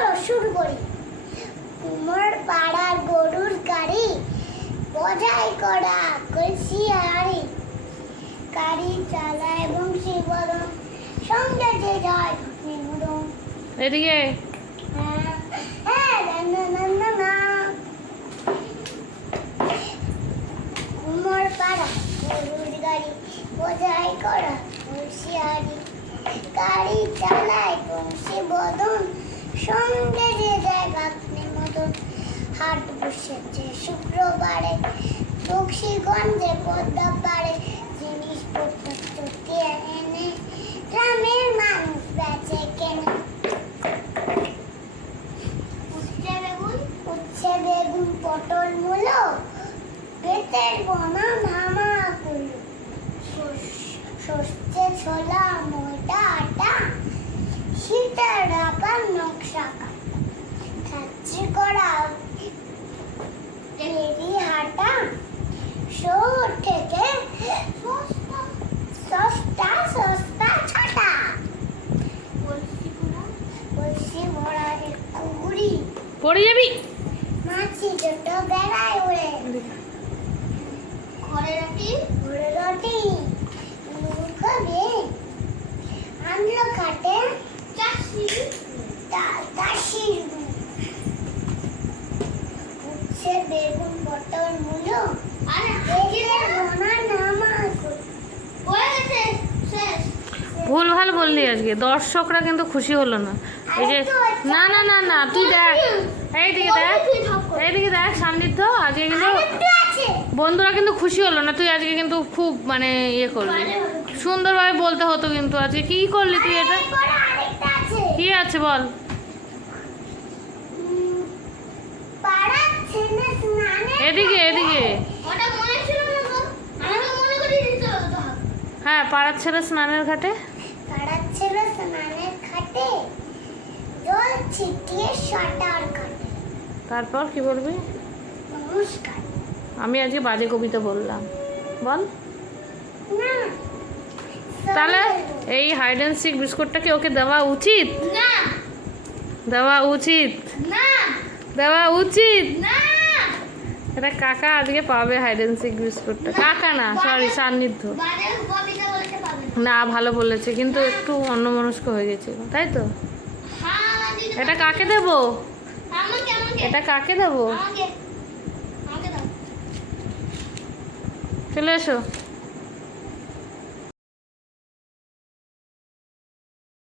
চলো শুরু করি। কুমোর পাড়ার গরুর গাড়ি বজাই করা কলসি হাড়ি গাড়ি চালায় বংশী বদন সঙ্গে যে যায় এদিকে। হ্যাঁ হ্যাঁ কুমোর পাড়া গরুর গাড়ি বোঝাই করা হুঁশিয়ারি গাড়ি চালায় বংশী বদন সঙ্গে যে যায় বাপনে মতন হাট বসেছে শুক্রবারে পদ্মা পারে জিনিসপত্র চটিয়ে এনে গ্রামের মানুষ বেচে কেনে। উচ্ছে বেগুন? উচ্ছে বেগুন, পটল মূলো, বেতের বনা ধামা ছোলা নকশা খাচ্ছি করা টেরি হাটা শহর থেকে সস্তা সস্তা ছটা। বলছি ভরা এক কুকুরি। পড়ে যাবি? মাছি ছোট বেড়ায় উড়ে ঘরে রুটি ঘরে রুটি। বেগুন পটল মূলো আরে ভুল ভালো বললি আজকে। দর্শকরা কিন্তু খুশি হলো না। এই যে না না না না তুই দেখ। এইদিকে দেখ। এইদিকে দেখ সান্নিধ্য আজকে কিন্তু বন্ধুরা কিন্তু খুশি হলো না। তুই আজকে কিন্তু খুব মানে ইয়ে করলি। সুন্দরভাবে বলতে হতো কিন্তু। আজকে কি করলি তুই এটা? কি আছে বল উম, পাড়ার ছেলে স্নানে এদিকে এদিকে। হ্যাঁ পাড়ার ছেলে স্নানের ঘাটে? পাড়ার ছেলে স্নানের খাটে জল ছিটিয়ে সাঁতার কাটে। তারপর কি বলবি? নমস্কার। আমি আজকে বাজে কবিতা বললাম। বল। না। তাহলে এই হাইড অ্যান্ড সিক বিস্কুটটা কি ওকে দেওয়া উচিত? না। দেওয়া উচিত। না। দেওয়া উচিত। না। এটা কাকা আজকে পাবে হাইডেন্সিক বিস্কুটটা। কাকা না সরি সান্নিধ্য। না, ভালো বলেছে, কিন্তু একটু অন্যমনস্ক হয়ে গেছে তাই তো? এটা কাকে দেবো? এটা কাকে দেবো? চলে এসো।